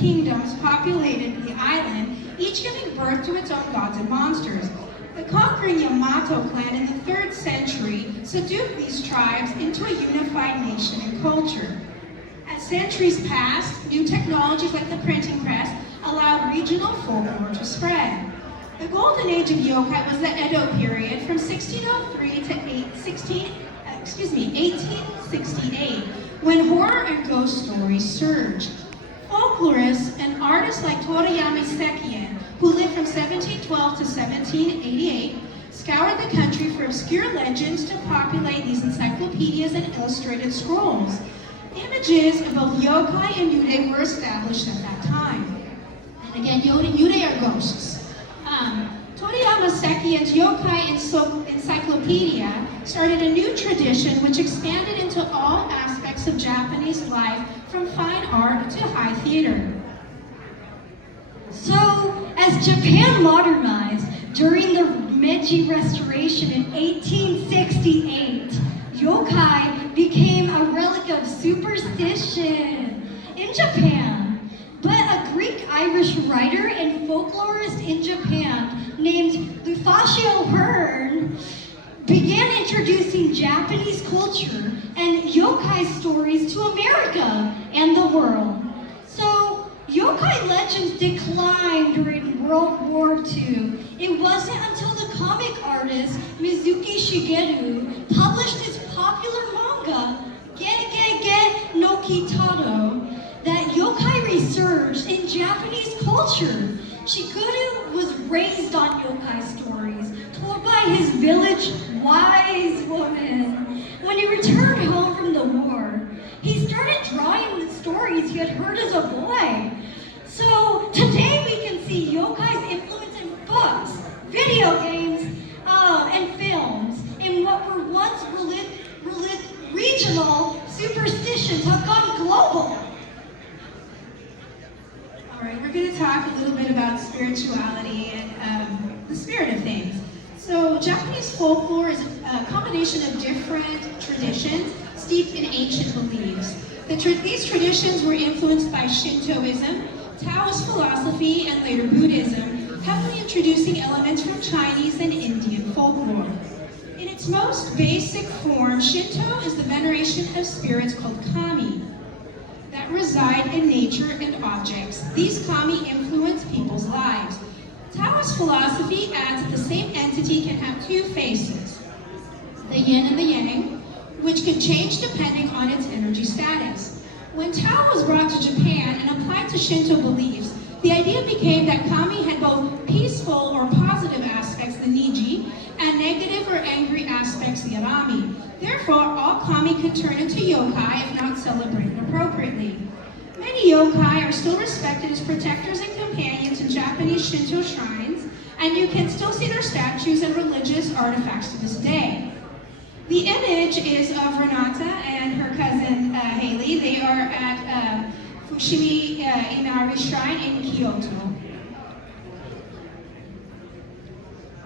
kingdoms populated the island, each giving birth to its own gods and monsters. The conquering Yamato clan in the 3rd century subdued these tribes into a unified nation and culture. As centuries passed, new technologies like the printing press allowed regional folklore to spread. The golden age of yokai was the Edo period from 1603 to 1868, when horror and ghost stories surged. Folklorists and artists like Toriyama Sekien, who lived from 1712 to 1788, scoured the country for obscure legends to populate these encyclopedias and illustrated scrolls. Images of both yokai and yude were established at that time. And again, yude are ghosts. Toriyama Sekien's Yokai Encyclopedia started a new tradition which expanded into all aspects of Japanese life, from fine art to high theater. So, as Japan modernized during the Meiji Restoration in 1868, yokai became a relic of superstition in Japan. But a Greek-Irish writer and folklorist in Japan named Lufatio Hearn began introducing Japanese culture and yokai stories to America and the world. So, yokai legends declined during World War II. It wasn't until the comic artist Mizuki Shigeru published his popular manga, Get no Kitaro, that yokai resurged in Japanese culture. Shigeru was raised on yokai stories, told by his village wise woman. When he returned home from the war, he started drawing the stories he had heard as a boy. So today we can see yokai's influence in books, video games, and films, and what were once regional superstitions have gone global. All right, we're going to talk a little bit about spirituality and the spirit of things. So Japanese folklore is a combination of different traditions steeped in ancient beliefs. These traditions were influenced by Shintoism, Taoist philosophy, and later Buddhism, heavily introducing elements from Chinese and Indian folklore. In its most basic form, Shinto is the veneration of spirits called kami that reside in nature and objects. These kami influence people's lives. Taoist philosophy adds that the same entity can have two faces, the yin and the yang, which can change depending on its energy status. When Tao was brought to Japan and applied to Shinto beliefs, the idea became that kami had both peaceful or positive aspects, the niji, and negative or angry aspects, the arami. Therefore, all kami can turn into yokai if not celebrated appropriately. Many yokai are still respected as protectors and companions in Japanese Shinto shrines, and you can still see their statues and religious artifacts to this day. The image is of Renata and her cousin Haley. They are at Fushimi Inari Shrine in Kyoto.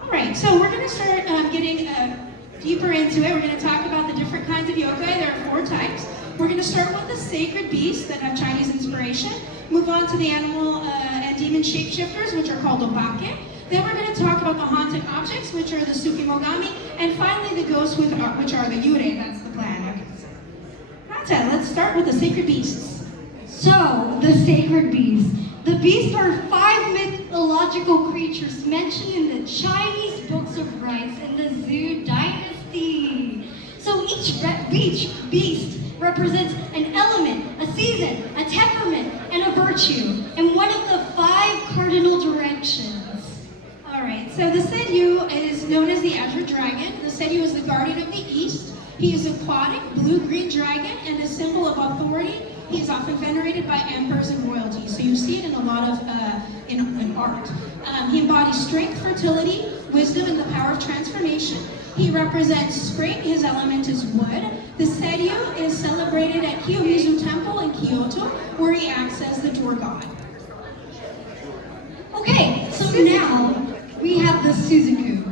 All right, so we're going to start getting deeper into it. We're going to talk about the different kinds of yokai. There are 4 types. We're going to start with the sacred beasts that have Chinese inspiration, move on to the animal and demon shapeshifters, which are called obake. Then we're going to talk about the haunted objects, which are the tsukimogami, and finally the ghosts, which are the yurei. That's the plan. Okay. Renata, let's start with the sacred beasts. So, the sacred beasts. The beasts are 5 mythological creatures mentioned in the Chinese books of rites in the Zhou dynasty. So each beast represents an element, a season, a temperament, and a virtue, in one of the 5 cardinal directions. All right, so the Seiryu is known as the Azure Dragon. The Seiryu is the guardian of the East. He is aquatic, blue-green dragon, and a symbol of authority. He is often venerated by emperors and royalty, so you see it in a lot of in art. He embodies strength, fertility, wisdom, and the power of transformation. He represents spring. His element is wood. The Seiryu is celebrated at Kiyomizu Temple in Kyoto, where he acts as the door god. Okay, so now we have the Suzaku.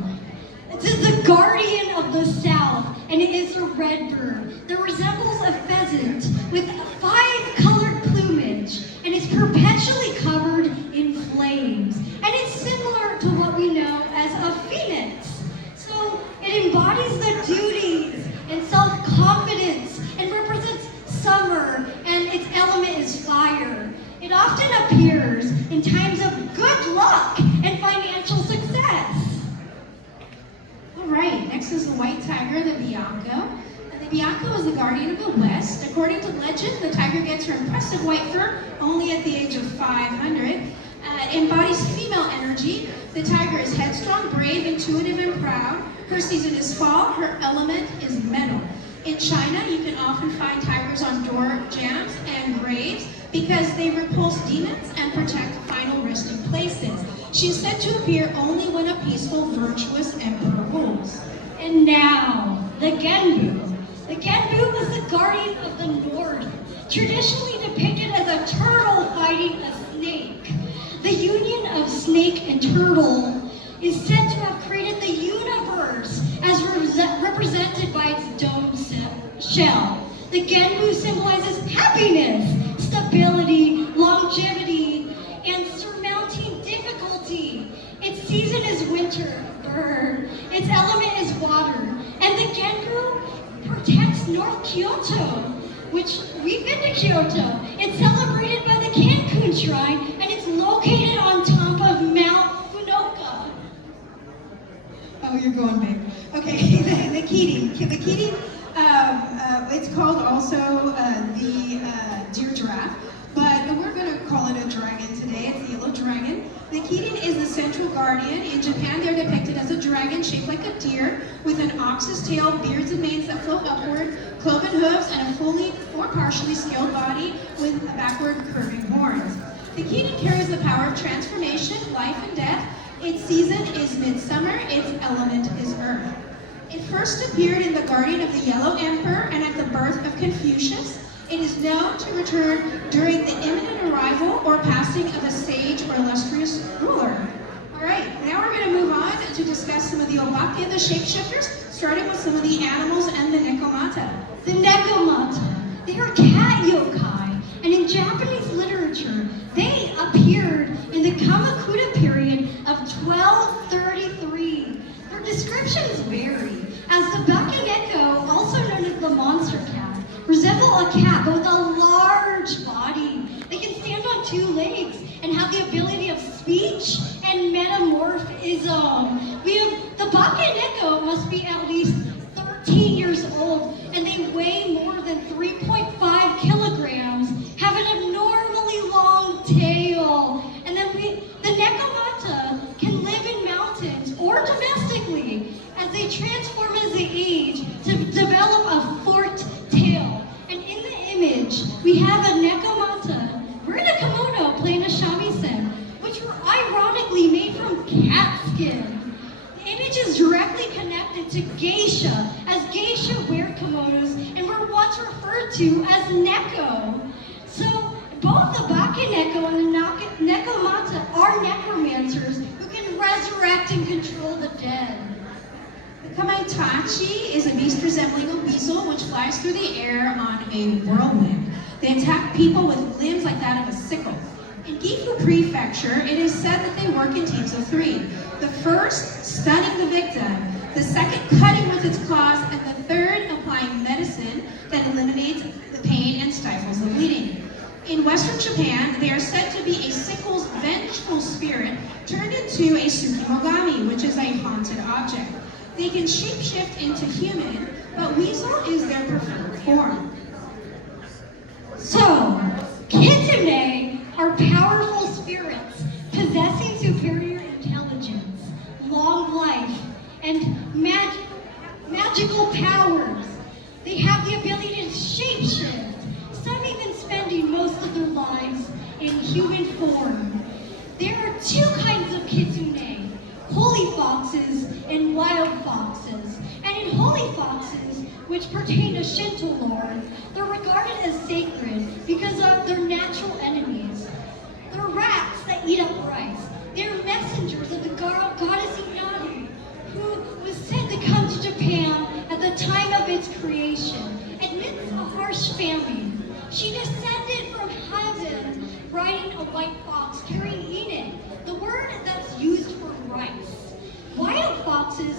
It is the guardian of the south, and it is a red bird that resembles a pheasant with 5 colored plumage, and is perpetually perpetually covered in flames. And it's similar to what we know as a phoenix. So it embodies the duties and self-confidence and represents summer, and its element is fire. It often appears in times of good luck and financial success. All right, next is the white tiger, the Bianco. The Bianco is the guardian of the West. According to legend, the tiger gets her impressive white fur only at the age of 500. It embodies female energy. The tiger is headstrong, brave, intuitive, and proud. Her season is fall. Her element is metal. In China, you can often find tigers on door jambs and graves because they repulse demons and protect final resting places. She is said to appear only when a peaceful, virtuous emperor rules. And now, the Genbu. The Genbu was the guardian of the North, traditionally depicted as a turtle fighting a snake. The union of snake and turtle is said to have created the universe as represented by its dome shell. The Genbu symbolizes happiness, stability, longevity, and surmounting difficulty. Its season is winter, its element is water, and the Genbu protects North Kyoto, which we've been to Kyoto. It's celebrated by the Cancun Shrine, and it's located on top of Mount Funoka. Oh, you're going big. Okay, the Keating. The Keating, it's called also the deer giraffe, but we're going to call it a dragon today. It's the yellow dragon. The Keating is the central guardian. In Japan, they're depicted as a dragon shaped like a deer with an ox's tail, beards and manes that flow upward, cloven hooves, and a fully or partially scaled body with backward curving horns. The Keating carries the power of transformation, life, and death. Its season is midsummer. Its element is earth. It first appeared in The Guardian of the Yellow Emperor and at the birth of Confucius. It is known to return during the imminent arrival or passing of a sage or illustrious ruler. All right, now we're going to move on to discuss some of the obake, the shapeshifters, starting with some of the animals and the nekomata. The nekomata, they are cat yokai, and in Japanese literature, they appeared in the Kamakura period of 1233. Their descriptions vary, as the bakeneko, also known as the monster cat, resemble a cat but with a large body. They can stand on two legs and have the ability of speech and metamorphism. The bakeneko must be at least 13 years old, and they weigh more than 3.5 kilograms, have an abnormally long tail, and then the nekomata can live in mountains or domestically as they transform as they age to develop a forked tail. And in the image, we have a nekomata wearing a kimono playing a shamisen, which were ironically made from cat skin. The image is directly connected to geisha, as geisha wear kimonos and were once referred to as neko. So both the bakeneko and the nekomata are necromancers who can resurrect and control the dead. The kamaitachi is a beast resembling a weasel which flies through the air on a whirlwind. They attack people with limbs like that of a sickle. In Gifu Prefecture, it is said that they work in teams of 3. The first, stunning the victim. The second, cutting with its claws. And the third, applying medicine that eliminates the pain and stifles the bleeding. In Western Japan, they are said to be a sickle's vengeful spirit turned into a tsukimogami, which is a haunted object. They can shapeshift into human, but weasel is their preferred form. So, kitsune are powerful spirits possessing superior intelligence, long life, and magical powers. They have the ability to shapeshift, some even spending most of their lives in human form. There are 2 kinds of kitsune, holy foxes and wild foxes. And in holy foxes, which pertain to Shinto lore, they're regarded as sacred because of their natural enemies. They're rats that eat up rice. They're messengers of the goddess Inanna, who was said to come to Japan at the time of its creation, amidst a harsh famine. She descended from heaven riding a white fox carrying Enid, the word that's used for rice. Wild foxes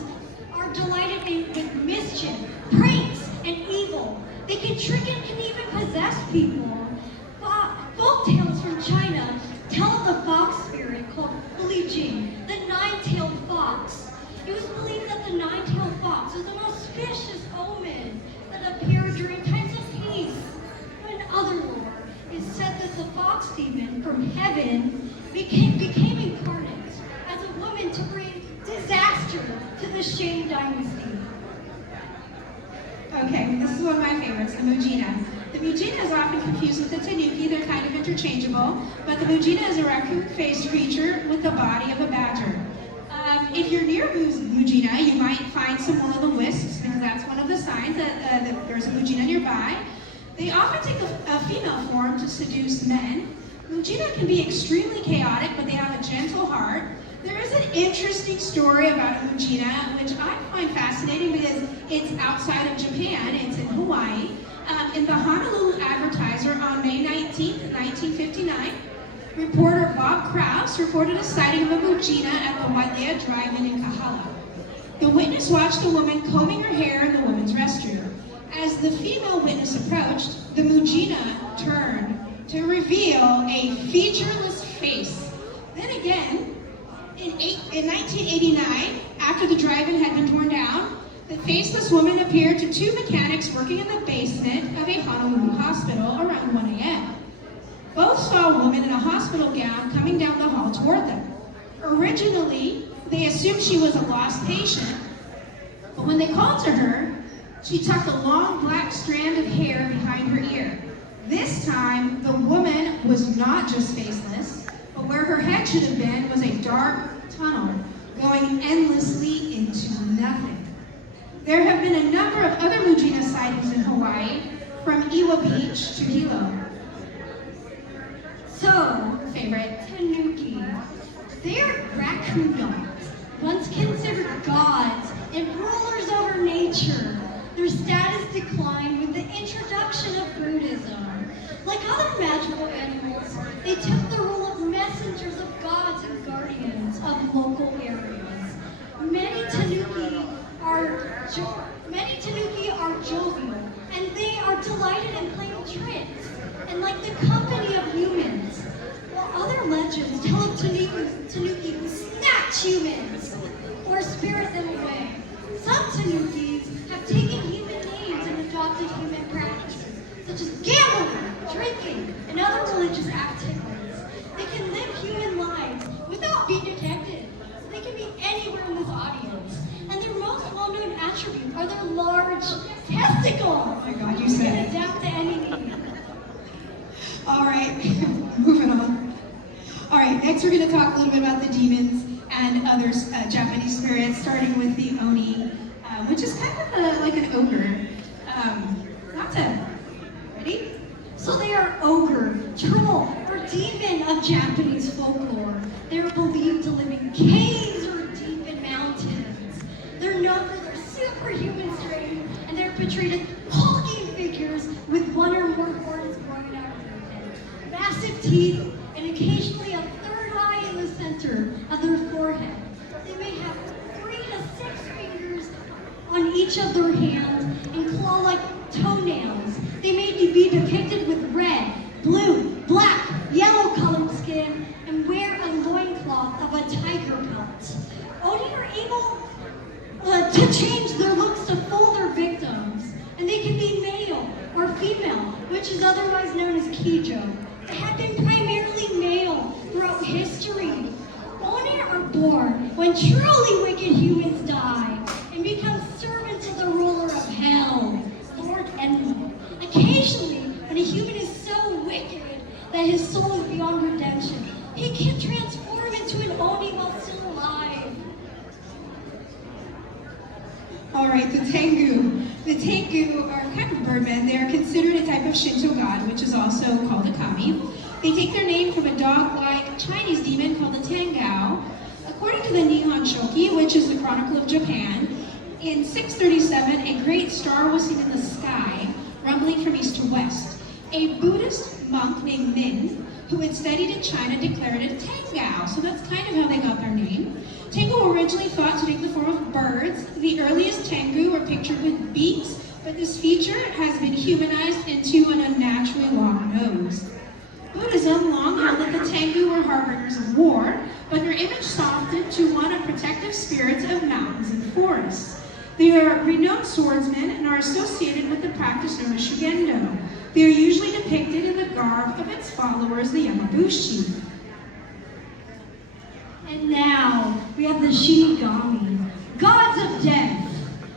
are delighted with mischief, pranks, and evil. They can trick and can even possess people. Folk tales from China tell of the fox spirit called Li Jing, the nine-tailed fox. It was believed that the nine-tailed fox was an auspicious omen that appeared during times of peace. In other lore, it is said that the fox demon from heaven became incarnate as a woman to bring disaster to the Shang dynasty. Okay, this is one of my favorites, the Mujina. The Mujina is often confused with the Tanuki. They're kind of interchangeable, but the Mujina is a raccoon-faced creature with the body of a badger. If you're near Mujina, you might find some will-o'-the-wisps, because that's one of the signs that there's a Mujina nearby. They often take a female form to seduce men. Mujina can be extremely chaotic, but they have a gentle heart. There is an interesting story about a Mujina, which I find fascinating because it's outside of Japan. It's in Hawaii. In the Honolulu Advertiser on May 19th, 1959, reporter Bob Krause reported a sighting of a Mujina at the Wailea Drive-In in Kahala. The witness watched a woman combing her hair in the women's restroom. As the female witness approached, the Mujina turned to reveal a featureless face. Then again, in 1989, after the drive-in had been torn down, the faceless woman appeared to two mechanics working in the basement of a Honolulu hospital around 1 a.m. Both saw a woman in a hospital gown coming down the hall toward them. Originally, they assumed she was a lost patient, but when they called to her, she tucked a long black strand of hair behind her ear. This time, the woman was not just faceless, but where her head should have been was a dark tunnel going endlessly into nothing. There have been a number of other Mujina sightings in Hawaii, from Iwa Beach to Hilo. So, Favorite? Tanuki. They are raccoon dogs, once considered gods and rulers over nature. Their status declined with the introduction of Buddhism. Like other magical animals, they took the role of messengers of gods and guardians of local areas. Many Tanuki are jovial, and they are delighted in playing tricks and like the company of humans. While other legends tell of Tanuki who snatch humans or spirit them away. Some Tanukis have taken human names and adopted human practices, such as gambling, drinking, and other religious activities. They can live human lives without being detected. So they can be anywhere in this audience. And their most well-known attribute are their large testicles. Oh my God, you They said can it. adapt to any need. All right, moving on. All right, next we're going to talk a little bit about the demons and other Japanese spirits, starting with the Oni, which is kind of like an ogre. Ready? So they are ogre, troll, or demon of Japanese folklore. They are believed to live in caves or deep in mountains. They're known for their superhuman strength, and they're portrayed as hulking figures with one or more horns growing out of their head, massive teeth, and occasionally a third eye in the center of their forehead. They may have 3 to 6 fingers on each of their hands and claw-like toenails. They may be depicted with red, blue, black, yellow colored skin and wear a loincloth of a tiger pelt. Oni are able to change their looks to fool their victims, and they can be male or female, which is otherwise known as kijo. They have been primarily male throughout history. Oni are born when truly wicked humans die and become servants of the ruler of hell, Lord Enlil. Occasionally, when a human is so wicked that his soul is beyond redemption, he can transform into an Oni while still alive. All right, the Tengu. The Tengu are kind of birdmen. They are considered a type of Shinto god, which is also called a kami. They take their name from a dog-like Chinese demon called the Tangao. According to the Nihon Shoki, which is the Chronicle of Japan, in 637, a great star was seen in the sky, rumbling from east to west. A Buddhist monk named Min, who who had studied in China declared it Tangao, so that's kind of how they got their name. Tengu were originally thought to take the form of birds. The earliest Tengu were pictured with beaks, but this feature has been humanized into an unnaturally long nose. Buddhism long held that the Tengu were harbingers of war, but their image softened to one of protective spirits of mountains and forests. They are renowned swordsmen and are associated with the practice known as Shugendo. They are usually depicted in the garb of its followers, the Yamabushi. And now we have the Shinigami, gods of death.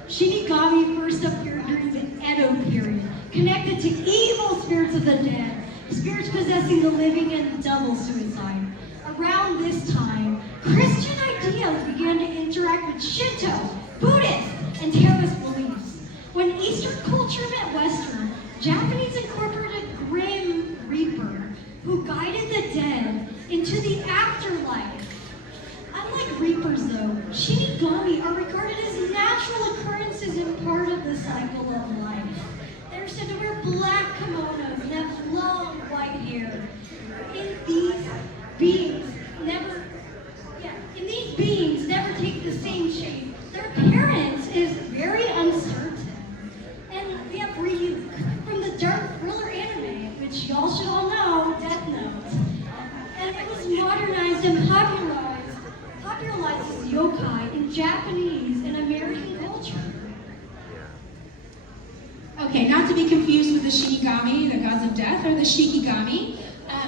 Shinigami first appeared during the Edo period, connected to evil spirits of the dead, spirits possessing the living and double suicide. Around this time, Christian ideas began to interact with Shinto, Buddhist, and Taoist beliefs. When Eastern culture met Western, Japanese incorporated Grim Reaper, who guided the dead into the afterlife. Unlike Reapers, though, Shinigami are regarded as natural occurrences and part of the cycle of life. They're said to wear black kimonos and have long white hair. These beings never take the same shape. Their appearance is very uncertain. And we have Ryuk from the dark thriller anime, which y'all should all know, Death Note. And it was modernized and popularized as yokai in Japanese and American culture. Okay, not to be confused with the Shinigami, the gods of death, or the Shikigami.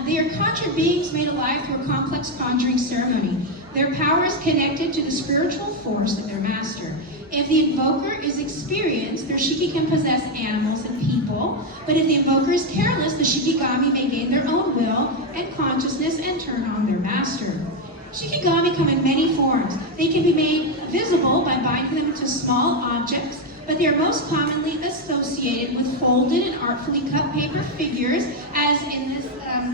They are conjured beings made alive through a complex conjuring ceremony. Their power is connected to the spiritual force of their master. If the invoker is experienced, their Shiki can possess animals and people, but if the invoker is careless, the Shikigami may gain their own will and consciousness and turn on their master. Shikigami come in many forms. They can be made visible by binding them to small objects, but they are most commonly associated with folded and artfully cut paper figures, as in this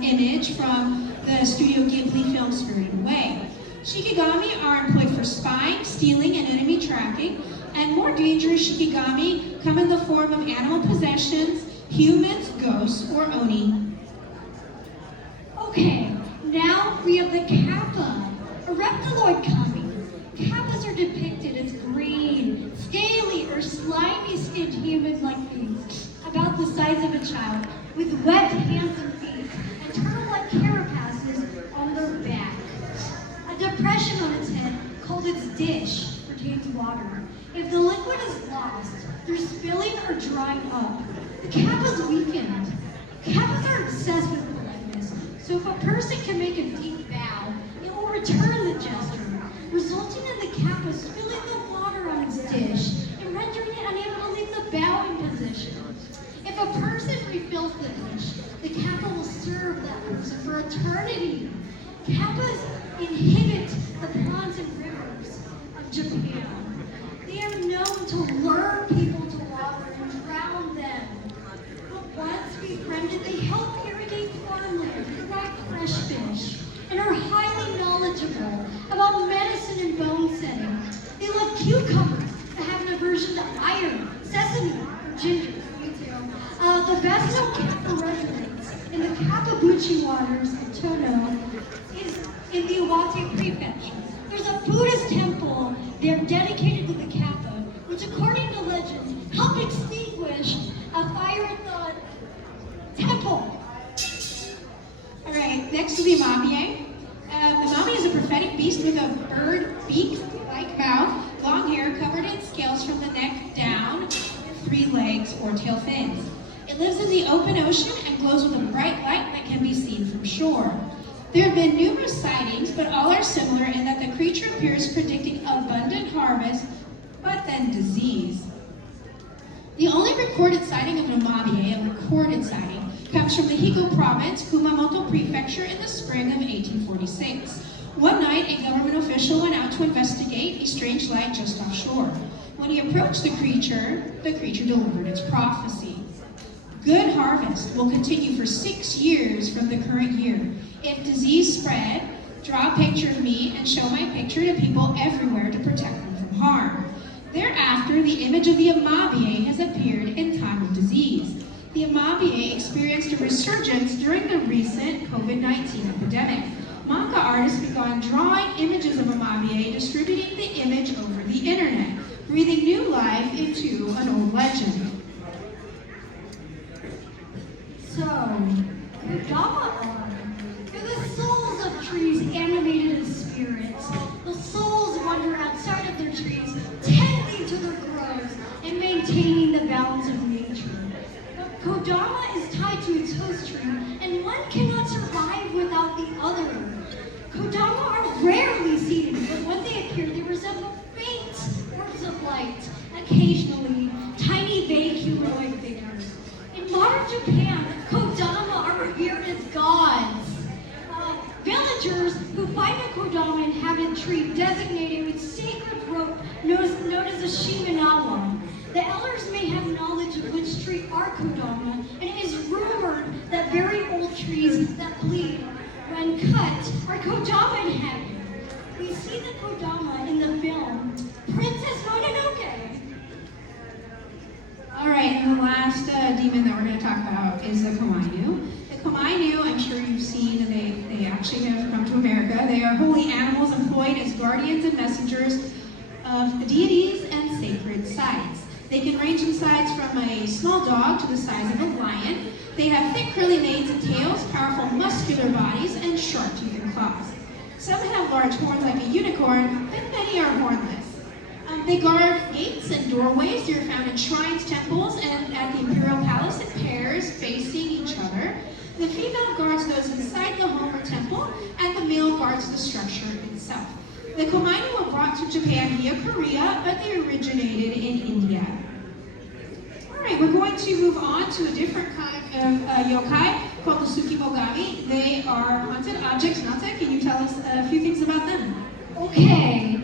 image from the Studio Ghibli film Spirited Away. Shikigami are employed for spying, stealing, and enemy tracking, and more dangerous Shikigami come in the form of animal possessions, humans, ghosts, or oni. Okay, now we have the Kappa, a reptiloid kami. Kappas are depicted as green, scaly, or slimy-skinned human-like beings, about the size of a child, with webbed hands and feet, and turtle-like carapaces on their back. A depression on its head, called its dish, retains water. If the liquid is lost, through spilling or drying up, the kappa's weakened. Kappas are obsessed with politeness, so if a person can make a deep bow, it will return the gesture, resulting in the kappa spilling the water on its dish and rendering it unable to leave the bowing position. If a person refills the dish, the kappa will serve that person for eternity. Kappas inhibit the ponds and rivers of Japan. They are known to lure people to water and drown them. But once befriended, they help irrigate farmland, attract fresh fish, and are highly knowledgeable about medicine and bone setting. They love cucumbers that have an aversion to iron, sesame, or ginger. The best known kappa residence in the Kappabuchi waters of Tono is in the Iwate Prefecture. There's a Buddhist temple there dedicated to the kappa, which according to legend helped extinguish a fire at the temple. All right, next to the Amamiye. The Amamiye is a prophetic beast with a bird beak-like mouth, long hair covered in scales from the neck down, and 3 legs or tail fins. It lives in the open ocean and glows with a bright light that can be seen from shore. There have been numerous sightings, but all are similar in that the creature appears predicting abundant harvest, but then disease. The only recorded sighting of an Amamiye, a recorded sighting, comes from the Hiko province, Kumamoto Prefecture in the spring of 1846. One night, a government official went out to investigate a strange light just offshore. When he approached the creature delivered its prophecy. Good harvest will continue for 6 years from the current year. If disease spread, draw a picture of me and show my picture to people everywhere to protect them from harm. Thereafter, the image of the Amamiye has appeared in time of disease. The Amabie experienced a resurgence during the recent COVID-19 epidemic. Manga artists began drawing images of Amabie, distributing the image over the internet, breathing new life into an old legend. So, Kodama are the souls of trees animated as spirits. The souls wander outside of their trees, tending to their growth and maintaining the balance of nature. But Kodama is tied to its host tree, and one cannot survive without the other. Kodama are rarely seen, but when they appear, they resemble faint orbs of light, occasionally tiny vague humanoid figures. In modern Japan, Kodama are revered as gods. Villagers who find a Kodama inhabited tree designated with sacred rope known as a Shimenawa. The elders may have knowledge of which tree are Kodama, and it is rumored that very old trees that bleed when cut are Kodama inhabited. We see the Kodama in the film Princess Mononoke. All right, and the last demon that we're going to talk about is the Komainu. The Komainu, I'm sure you've seen, they actually have come to America. They are holy animals employed as guardians and messengers of the deities and sacred sites. They can range in size from a small dog to the size of a lion. They have thick curly manes and tails, powerful muscular bodies, and sharp teeth and claws. Some have large horns like a unicorn, but many are hornless. They guard gates and doorways. They are found in shrines, temples, and at the imperial palace in pairs facing each other. The female guards those inside the home or temple, and the male guards the structure itself. The Komainu were brought to Japan via Korea, but they originated in India. All right, we're going to move on to a different kind of yokai called the Tsukimogami. They are haunted objects. Renata, can you tell us a few things about them? Okay.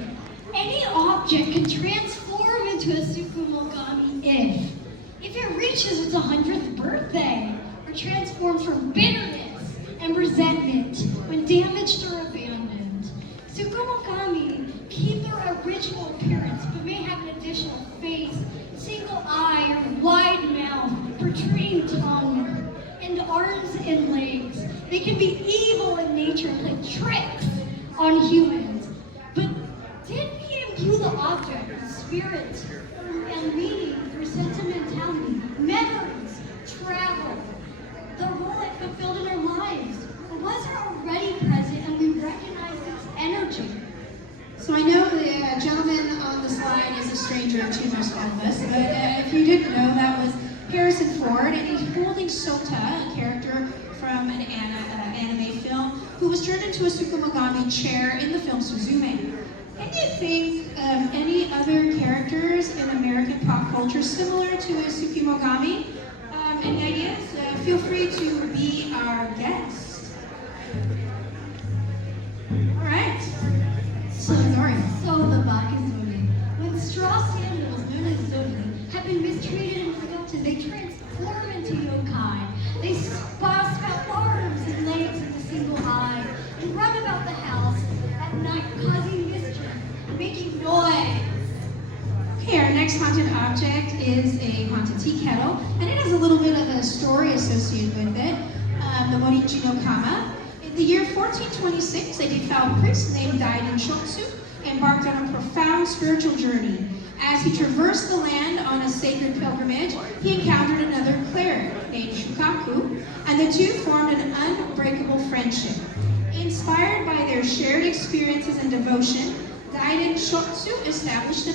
Any object can transform into a Tsukimogami if it reaches its 100th birthday, or transforms from bitterness and resentment when damaged or abandoned. Tsukimogami keep their original appearance, but may have an additional face, single eye, or wide mouth, protruding tongue, and arms and legs. They can be evil in nature and play tricks on humans. But did we imbue the object with spirit and meaning through sentimentality, memories, travel, the role it fulfilled in our lives? Or was it already present and we recognized its energy? So I know the gentleman on the slide is a stranger to most all of us, but if you didn't know, that was Harrison Ford, and he's holding Sota, a character from an anime film, who was turned into a Tsukimogami chair in the film Suzume. Can you think of any other characters in American pop culture similar to a Tsukimogami? Any ideas? Feel free to be our guest. All right. So the Bakizori. When straw sandals known as Zori have been mistreated and forgotten, they transform into yokai. They spout arms and legs in a single eye and run about the house at night, causing mischief, making noise. Okay, our next haunted object is a haunted tea kettle, and it has a little bit of a story associated with it. The Morinji no Kama. In the year 1426, a devout priest named Daiden Shotsu embarked on a profound spiritual journey. As he traversed the land on a sacred pilgrimage, he encountered another cleric named Shukaku, and the two formed an unbreakable friendship. Inspired by their shared experiences and devotion, Daiden Shotsu established a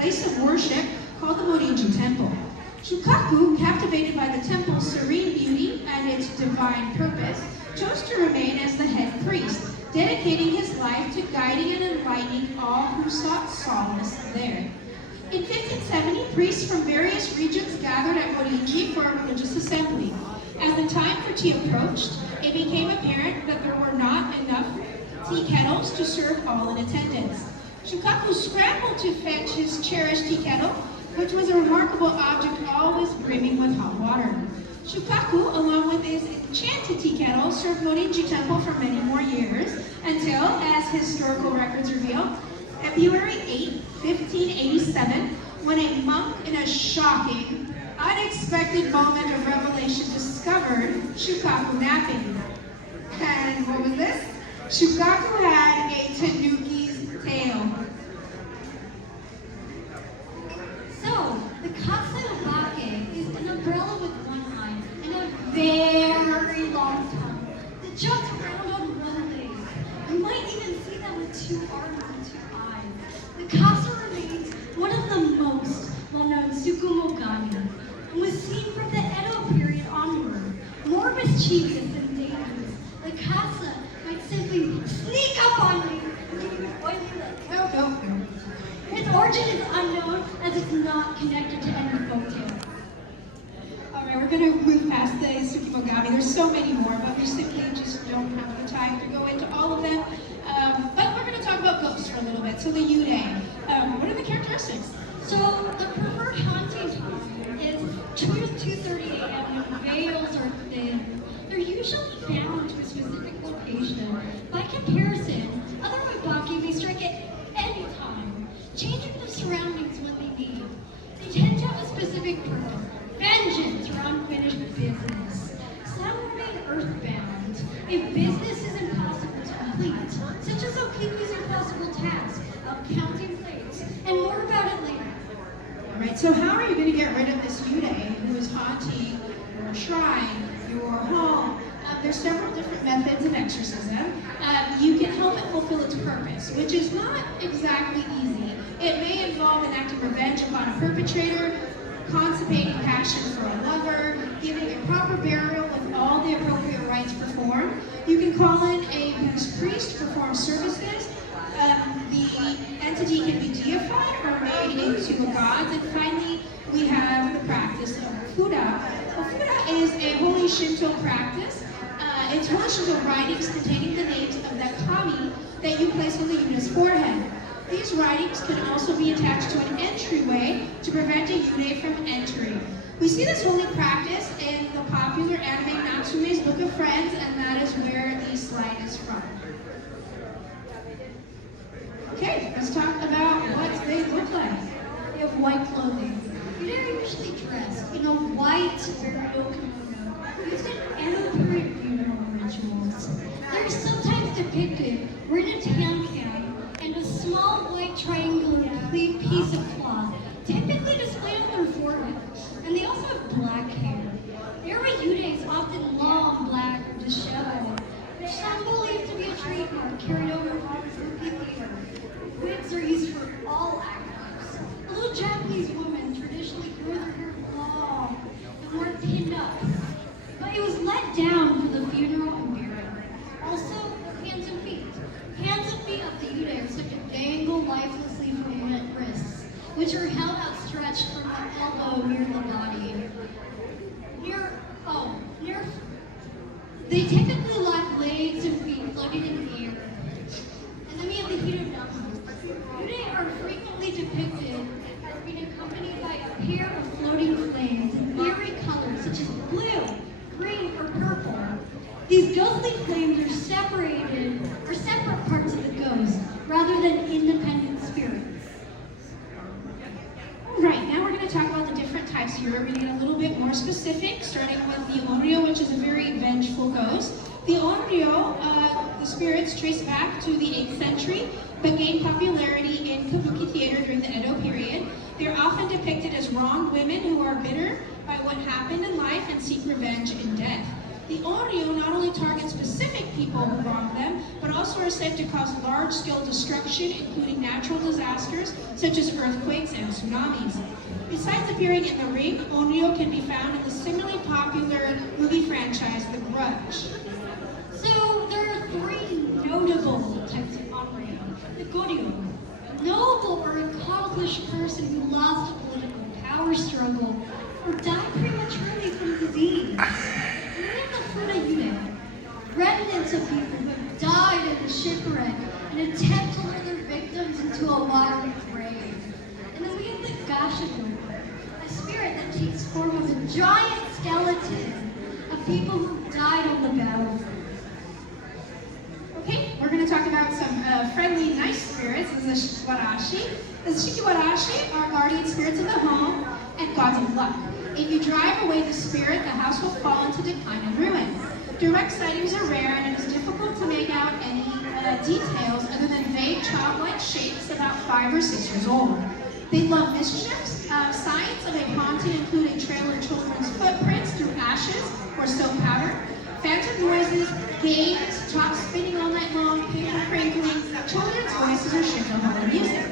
place of worship called the Morinji Temple. Shukaku, captivated by the temple's serene beauty and its divine purpose, chose to remain as the head priest, dedicating his life to guiding and enlightening all who sought solace there. In 1570, priests from various regions gathered at Morinji for a religious assembly. As the time for tea approached, it became apparent that there were not enough tea kettles to serve all in attendance. Shukaku scrambled to fetch his cherished tea kettle, which was a remarkable object always brimming with hot water. Shukaku, along with his enchanted tea kettle, served Morinji Temple for many more years, until, as historical records reveal, February 8, 1587, when a monk in a shocking unexpected moment of revelation discovered Shukaku napping. And what was this? Shukaku had a tanuki's tail. So, the katsurabake is an umbrella with one eye and a very long tongue that juts around on one leg. You might even see them with two arms and two eyes. The katsu remains one of the most well-known tsukumogami and was seen from the Edo period onward. More mischievous and dangerous, the kasa might simply sneak up on you and give you an oily lick. No. Its origin is unknown as it's not connected to any folktale. Alright, we're going to move past the Tsukimogami. There's so many more, but we simply just don't have the time to go into all of them. But we're going to talk about ghosts for a little bit. So the Yurei. What are the characteristics? So the preferred hunting time is 2 to 2:30 a.m. when veils are thin. They're usually bound to a specific location. By comparison, other Wabaki may strike at any time, changing the surroundings when they need. They tend to have a specific purpose, vengeance or unfinished business. Some remain earthbound if business is impossible to complete, such as Okiki's impossible task of counting plates, and more about it later. Alright, so how are you going to get rid of this Yurei who is haunting your shrine, your home? There's several different methods of exorcism. You can help it fulfill its purpose, which is not exactly easy. It may involve enacting revenge upon a perpetrator, constipating passion for a lover, giving a proper burial with all the appropriate rites performed. You can call in a priest to perform services. The entity can be deified or made into a god. And finally, we have the practice of fuda. Fuda is a holy Shinto practice. It's holy Shinto writings containing the names of the kami that you place on the Yuna's forehead. These writings can also be attached to an entryway to prevent a Yurei from entering. We see this holy practice in the popular anime Natsume's Book of Friends, and that is where the slide is from. Okay, let's talk about what they look like. They have white clothing. They're usually dressed in a white burial kimono used in Edo period funeral rituals. They're sometimes depicted wearing a tan and a small white triangular piece of cloth, typically displayed on their forehead. And they also have black hair. Their yurei is often long, black, or disheveled, which some believe to be a trademark carried over from spooky theater. Wigs are used for all actors. Although Japanese women traditionally grew their hair long and wore pinned up, but it was let down for the funeral and burial. Also, hands and feet. Hands and feet of the yurei are said to dangle lifelessly from wrists, which are held outstretched from the elbow near the body. They typically lack legs and feet floating in the air. And then we have the Hirodama. Yurei are frequently depicted as being accompanied by a pair of floating flames in eerie colors such as blue, green, or purple. These ghostly flames are separate parts of the ghost, rather than independent spirits. Right, now we're going to talk about the different types here. We're going to get a little bit more specific, starting with the Onryo, which is a very vengeful ghost. The Onryo, the spirits trace back to the 8th century, but gained popularity in Kabuki theater during the Edo period. They're often depicted as wronged women who are bitter by what happened in life and seek revenge in death. The Onryo not only target specific people who wronged them, but also are said to cause large-scale destruction, including natural disasters such as earthquakes and tsunamis. Besides appearing in The Ring, Onryo can be found in the similarly popular movie franchise The Grudge. So there are 3 notable types of Onryo. The Goryo, a noble or accomplished person who lost a political power struggle or died prematurely from disease. And we have the Fuda Yurei, remnants of people who have died in a shipwreck in an attempt to lure their victims into a watery grave. And then we have the Gashido, a spirit that takes form as a giant skeleton of people who died on the battlefield. Okay, we're going to talk about some friendly, nice spirits. This is the Shikiwarashi. The Shikiwarashi are guardian spirits of the home and gods of luck. If you drive away the spirit, the house will fall into decline and ruin. Direct sightings are rare, and it is difficult to make out any details other than vague childlike shapes about 5 or 6 years old. They love mischiefs. Signs of a haunting include a trail of children's footprints through ashes or soap powder, phantom noises, games, tops spinning all night long, paper crinkling, children's voices, or shit-hole music.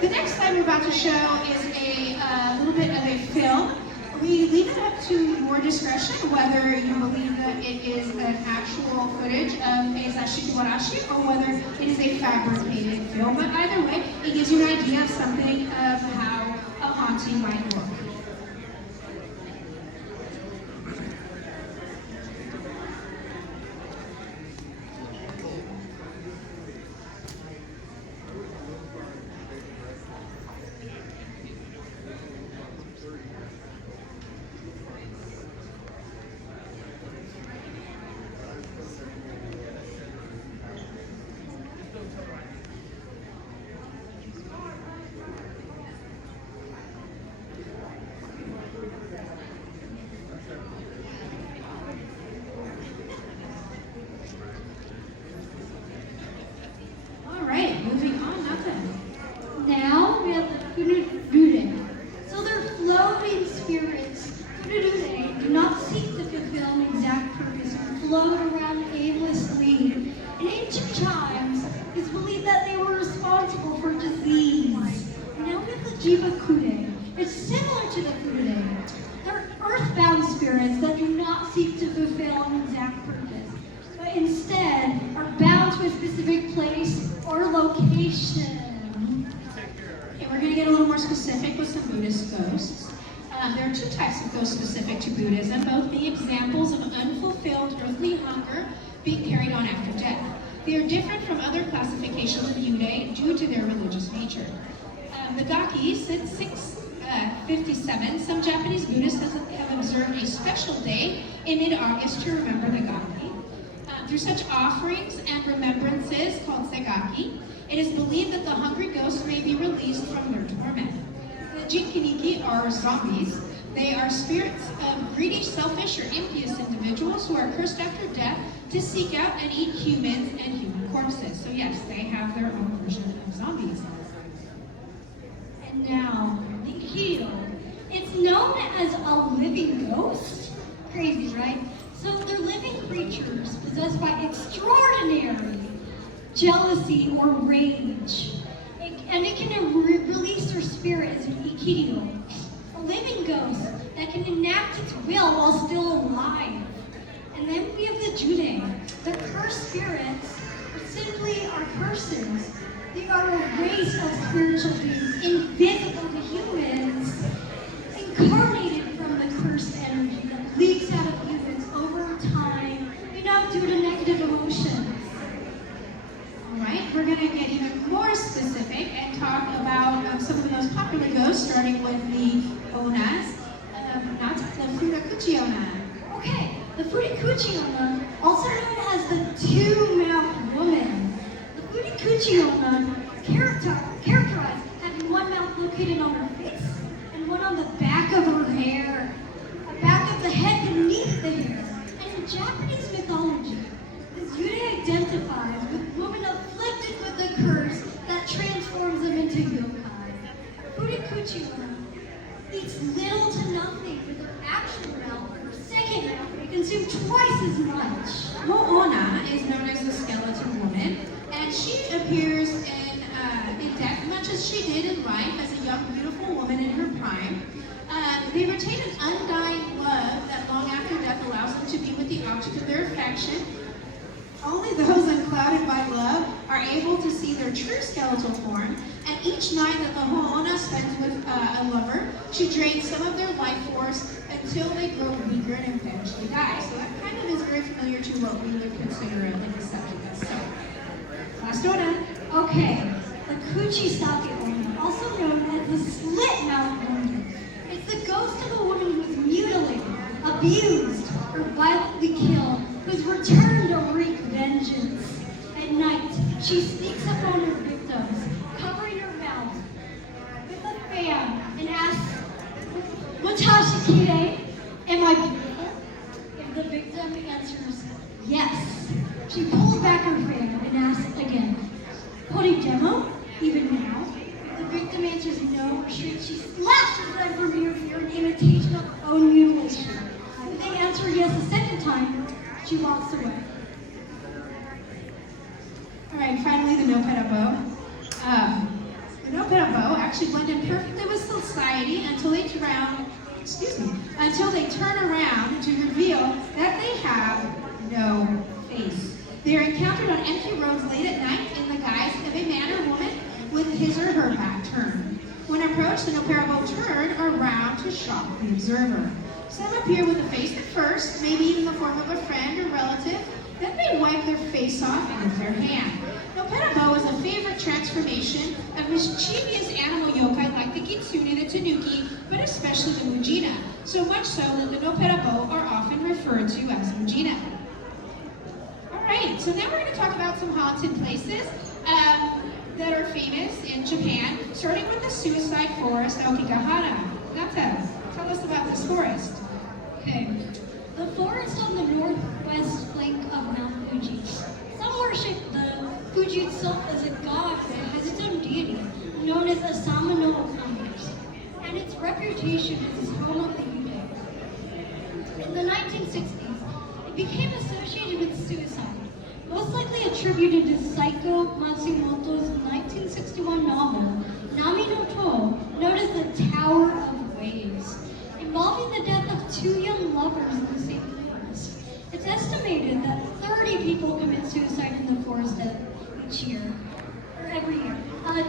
The next slide we're about to show is a little bit of a film. We leave it up to your discretion whether you believe that it is an actual footage of a Sashikawarashi or whether it is a fabricated film. But either way, it gives you an idea of something of how a haunting might look. Now we have the Furudude. So they're floating spirits. Furudude do not seek to fulfill an exact purpose or float around aimlessly. In ancient times, it's believed that they were responsible for disease. Now we have the Jibakude. It's similar to the Furudude. They're earthbound spirits that do not seek to fulfill an exact purpose, but instead are bound to a specific place or location. We're going to get a little more specific with some Buddhist ghosts. There are 2 types of ghosts specific to Buddhism, both being examples of unfulfilled earthly hunger being carried on after death. They are different from other classifications of Yurei due to their religious nature. The Gaki, since 657, some Japanese Buddhists have observed a special day in mid-August to remember the Gaki. Through such offerings and remembrances called Segaki, it is believed that the hungry ghosts may be released from their torment. The Jinkiniki are zombies. They are spirits of greedy, selfish, or impious individuals who are cursed after death to seek out and eat humans and human corpses. So yes, they have their own version of zombies. And now, the Ikiro. It's known as a living ghost. Crazy, right? So they're living creatures possessed by extraordinary jealousy or rage. And it can release their spirit as an Ikiro, a living ghost that can enact its will while still alive. And then we have the Jude. The cursed spirits simply are curses. They are a race of spiritual beings, invisible to humans, incarnated from the cursed energy that leaks out of humans over time, due to negative emotions. Alright, we're going to get even more specific and talk about some of the most popular ghosts, starting with the Onas, not the Furakuchi Ona. Okay, the Furikuchi Ona, also known as the two-mouthed woman. The Furikuchi Ona characterized having one mouth located on her face and one on the back of her hair, a back of the head beneath the hair. And in Japanese mythology, the Yurei identifies with women afflicted with a curse that transforms them into yokai. Furikuchi Ona eats little to nothing with her actual mouth. Her second mouth may consume twice as much. Ho'ona is known as the skeleton woman, and she appears in death much as she did in life as a young, beautiful woman in her prime. They retain an undying love that long after death allows them to be with the object of their affection. Only those unclouded by love are able to see their true skeletal form, and each night that the Ho'ona spends with a lover, she drains some of their life force until they grow weaker and eventually die. So that kind of is very familiar to what we would consider a seppuku. So, last Ona. Okay, the Kuchisake Ona, also known as the slit-mouthed woman. It's the ghost of a woman who was mutilated, abused, or violently killed, who has returned to wreak vengeance. At night, she sneaks up on her victims, covering her mouth with a fan, and asks, "Watashi Kide, am I beautiful? If the victim answers yes, she pulls back her fan and asks again, Pori demo? Even now? If the victim answers no or shrieks, she slashes them from ear to ear in imitation of her own mutilation. If they answer yes a second time, she walks away. All right, finally the no pedabo. The no pedabo actually blend in perfectly with society until they turn around to reveal that they have no face. They are encountered on empty roads late at night in the guise of a man or woman with his or her back turned. When approached, the no pedabo turn around to shock the observer. Some appear with a face at first, maybe even the form of a friend or relative. Then they wipe their face off with their hand. No pedabo is a favorite transformation of mischievous animal yokai like the kitsune, the tanuki, but especially the mujina. So much so that the no pedabo are often referred to as mujina. Alright, so now we're going to talk about some haunted places that are famous in Japan, starting with the suicide forest Aokigahara. Renata, tell us about this forest. Okay. The forest on the northwest flank of Mount Fuji. Some worship the Fuji itself as a god that has its own deity, known as Asama no Okami, and its reputation as home of the Yukai. In the 1960s, it became associated with suicide, most likely attributed to Saiko Matsumoto's 1961 novel, Nami no To, known as the Tower of Waves, involving the death of two young lovers in the same forest. It's estimated that 30 people commit suicide in the forest each year, or every year.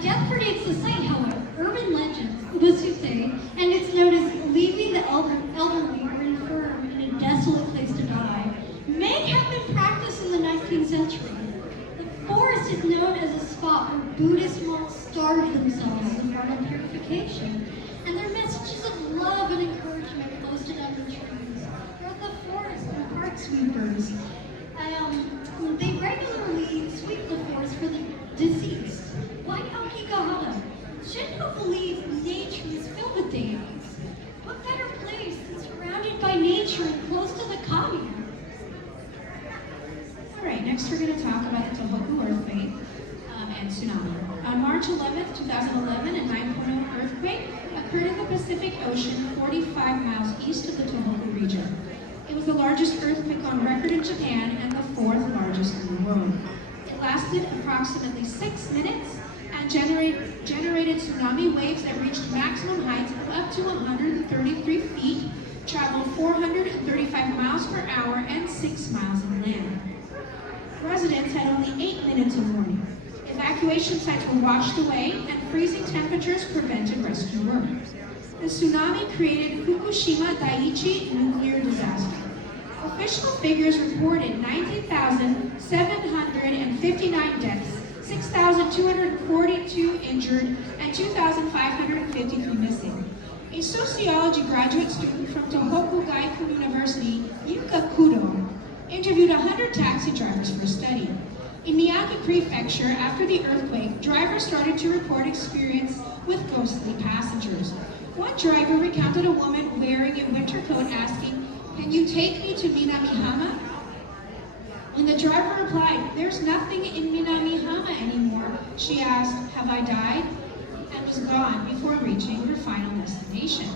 Death predates the site, however. Urban legends, ubasute, and it's known as leaving the elderly or infirm in a desolate place to die, may have been practiced in the 19th century. The forest is known as a spot where Buddhist monks starve themselves in form of purification, and their messages of love and encouragement posted under trees. Throughout the forest are park sweepers. They regularly sweep the forest for the deceased. Why Aokigahara? Shinto believes nature is filled with deities. What better place than surrounded by nature and close to the kami? Alright, next we're going to talk about the Tohoku earthquake and tsunami. On March 11th, 2011, a 9.0 earthquake occurred in the Pacific Ocean 45 miles east of the Tohoku region. It was the largest earthquake on record in Japan and the fourth largest in the world. It lasted approximately 6 minutes and generated tsunami waves that reached maximum heights of up to 133 feet, traveled 435 miles per hour, and 6 miles inland. Residents had only 8 minutes of warning. Evacuation sites were washed away, and freezing temperatures prevented rescue work. The tsunami created Fukushima Daiichi nuclear disaster. Official figures reported 19,759 deaths, 6,242 injured, and 2,553 missing. A sociology graduate student from Tohoku Gaiku University, Yuka Kudo, interviewed 100 taxi drivers for a study. In Miyagi Prefecture, after the earthquake, drivers started to report experience with ghostly passengers. One driver recounted a woman wearing a winter coat asking, "Can you take me to Minamihama?" When the driver replied, "There's nothing in Minamihama anymore," she asked, "Have I died?" and was gone before reaching her final destination.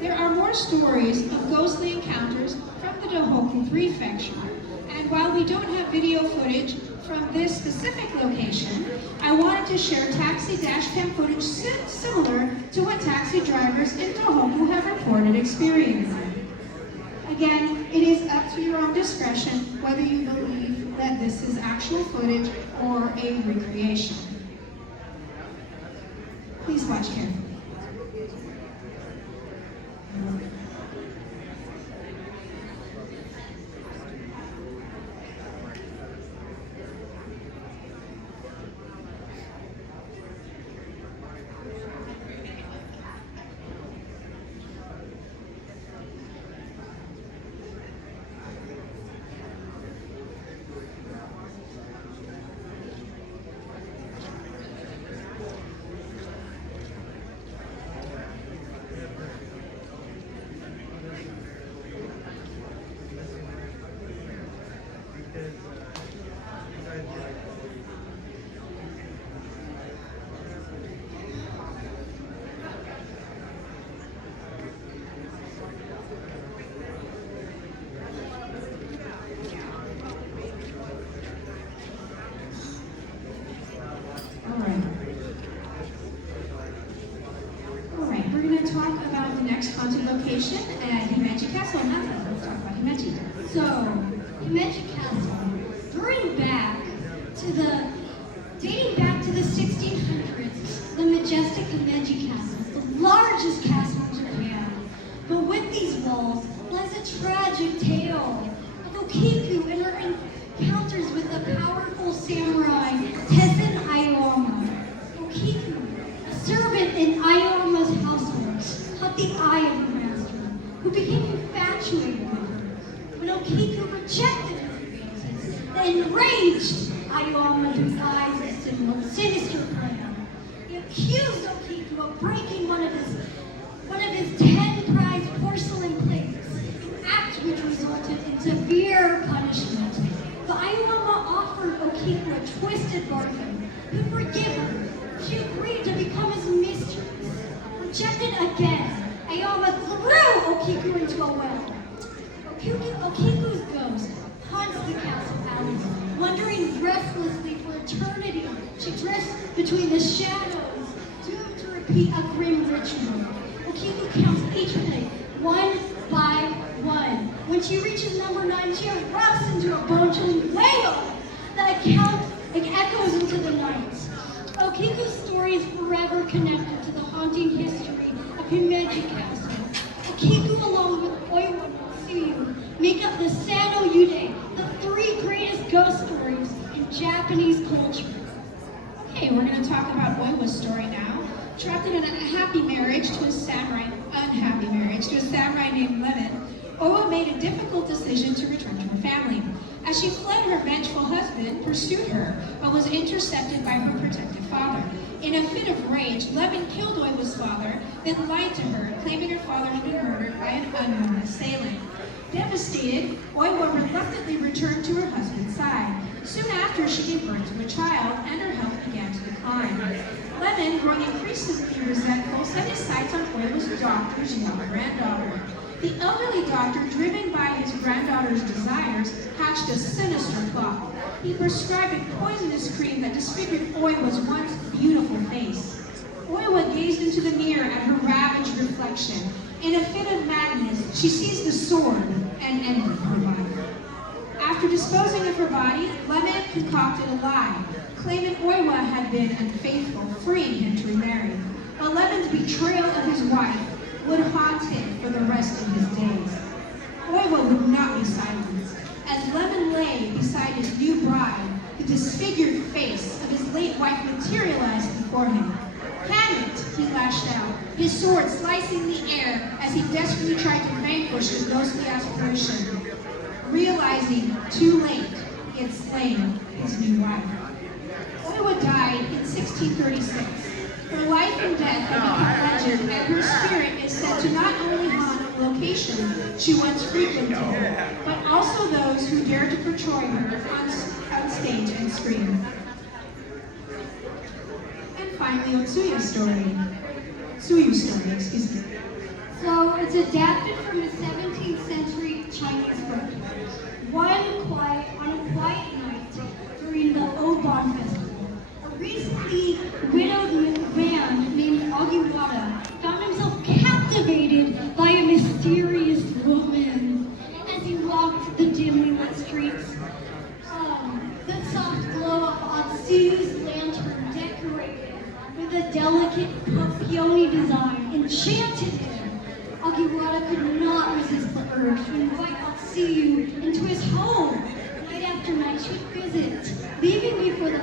There are more stories of ghostly encounters from the Tohoku Prefecture, and while we don't have video footage from this specific location, I wanted to share taxi dashcam footage similar to what taxi drivers in Tohoku have reported experiencing. Again, it is up to your own discretion whether you believe that this is actual footage or a recreation. Please watch carefully. location at Himeji Castle. Renata, let's talk about Himeji. So, Himeji Castle, dating back to the 1600s, the majestic Himeji Castle, the largest castle in Japan. But with these walls lies a tragic tale of Okiku and her encounters with the powerful samurai Tessen Aoyama. Okiku, a servant in Aoyama's household, caught the eye of her master, who became infatuated with her. When Okiku rejected her advances, the enraged Aoyama devised a sinister plan. He accused Okiku of breaking one of his 10 prized porcelain plates, an act which resulted in severe punishment. But Aoyama offered Okiku a twisted bargain. He'd forgive her. She agreed to become his mistress. Rejected again, Aoyama threw Okiku into a well. Okiku's ghost haunts the castle alleys, wandering restlessly for eternity. She drifts between the shadows, doomed to repeat a grim ritual. Okiku counts each plate, one by one. When she reaches number 9, she erupts into a bone-chilling wail that echoes into the night. Okiku's story is forever connected to the haunting history of Himeji Castle. Okiku, along with Oiwa and Tsuyu, make up the Sano Yude, the 3 greatest ghost stories in Japanese culture. Okay, we're going to talk about Oiwa's story now. Trapped in an unhappy marriage to a samurai named Lemon, Oiwa made a difficult decision to return to her family. As she fled, her vengeful husband pursued her, but was intercepted by her protective father. In a fit of rage, Lemon killed Oiwa's father, then lied to her, claiming her father had been murdered by an unknown assailant. Devastated, Oiwa reluctantly returned to her husband's side. Soon after, she gave birth to a child, and her health began to decline. Lemon, growing increasingly resentful, set his sights on Oiwa's doctor's young granddaughter. The elderly doctor, driven by his granddaughter's desires, hatched a sinister plot. He prescribed a poisonous cream that disfigured Oiwa's once beautiful face. Oiwa gazed into the mirror at her ravaged reflection. In a fit of madness, she seized the sword and ended her life. After disposing of her body, Lemon concocted a lie, claiming Oiwa had been unfaithful, freeing him to remarry. But Lemon's betrayal of his wife would haunt him for the rest of his days. Oiwa would not be silenced. As Lemon lay beside his new bride, the disfigured face of his late wife materialized before him. "Damn it!" he lashed out, his sword slicing the air as he desperately tried to vanquish his ghostly aspiration. Realizing too late he had slain his new wife. Oiwa died in 1636. Her life and death have become legend, and her spirit is said to not only haunt the location she once frequented, but also those who dare to portray her on stage and screen. And finally, Tsuyu's story, excuse me. So it's adapted from a 17th century Chinese book. On a quiet night during the Obon Festival, a recently widowed man named Agiwara found himself captivated by a mysterious woman. As he walked the dimly lit streets, the soft glow of Otsuyu's lantern decorated with a delicate peony design enchanted him. Agiwara could not resist the urge to invite Otsuyu into his home. Night after night she would visit, leaving before the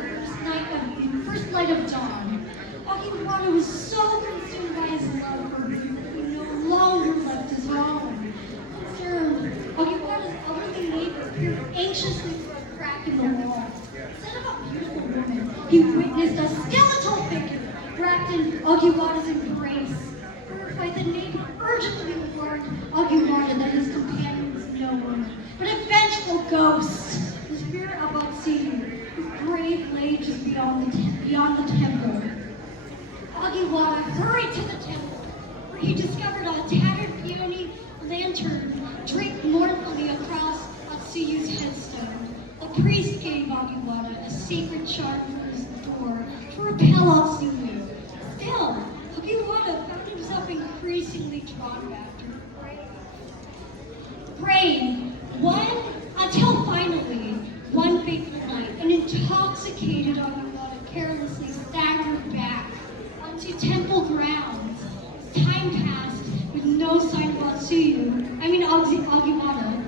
first light of dawn. Agiwara was so consumed by his love for her that he no longer left his home. Concerned, Agiwara's elderly neighbor peered anxiously through a crack in the wall. Instead of a beautiful woman, he witnessed a skeletal figure wrapped in Agiwara's embrace. Horrified, the neighbor urgently warned Agiwara that his companion was no one, but a vengeful ghost, the spirit of Otsuyu, whose grave lay just beyond the temple. Agiwara hurried to the temple, where he discovered a tattered peony lantern draped mournfully across Otsuyu's headstone. The priest gave Agiwara a sacred charm from his door to repel Otsuyu. Still, Agiwara found himself increasingly drawn back to her grave. praying until finally, one fateful night, an intoxicated Agiwara carelessly staggered back onto temple grounds. Time passed with no sign of Agiwara.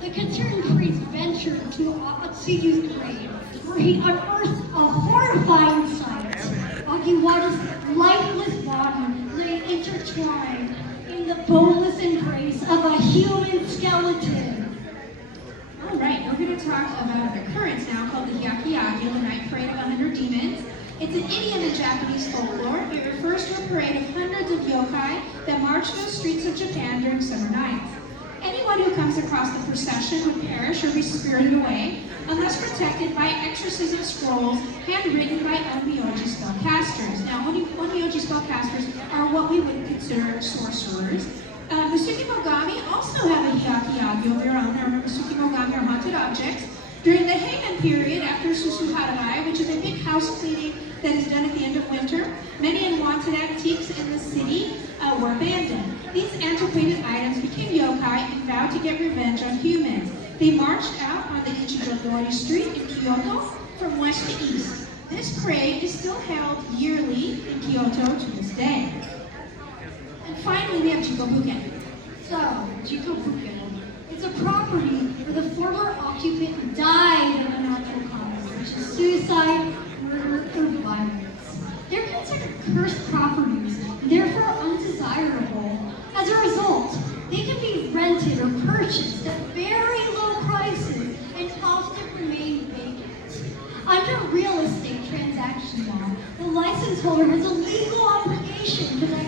The concerned priest ventured to Atsuyu's grave, where he unearthed a horrifying sight. Agiwara's lifeless body lay intertwined in the boneless embrace of a human skeleton. All right, we're going to talk about an occurrence now called the Hyakuyaku, the Night Parade of 100 Demons. It's an idiom in Japanese folklore. It refers to a parade of hundreds of yokai that march through the streets of Japan during summer nights. Anyone who comes across the procession would perish or be spirited away unless protected by exorcism scrolls handwritten by onmyoji spellcasters. Now, onmyoji spellcasters are what we would consider sorcerers. The Tsukimogami also have a hyakuyaku of their own. Now, remember, Tsukimogami are haunted objects. During the Heian period, after Susuharabai, which is a big house cleaning that is done at the end of winter, many unwanted antiques in the city were abandoned. These antiquated items became yokai and vowed to get revenge on humans. They marched out on the Ichijodori Street in Kyoto from west to east. This parade is still held yearly in Kyoto to this day. And finally, we have Jikobuken. So, Jikobuken is a property where the former occupant died of a natural cause, such as suicide, murder, or violence. They're considered cursed properties, and therefore undesirable. As a result, they can be rented or purchased at very low prices and often remain vacant. Under real estate transaction law, the license holder has a legal obligation to that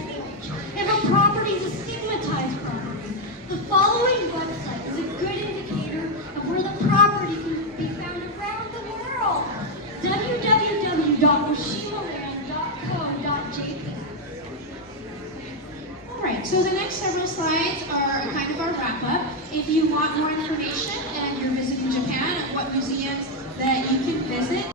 if a property is a stigmatized property. The following website is a good indicator of where the property can be found around the world. www.oshimaland.co.jp. Alright, so the next several slides are kind of our wrap-up. If you want more information and you're visiting Japan, what museums that you can visit,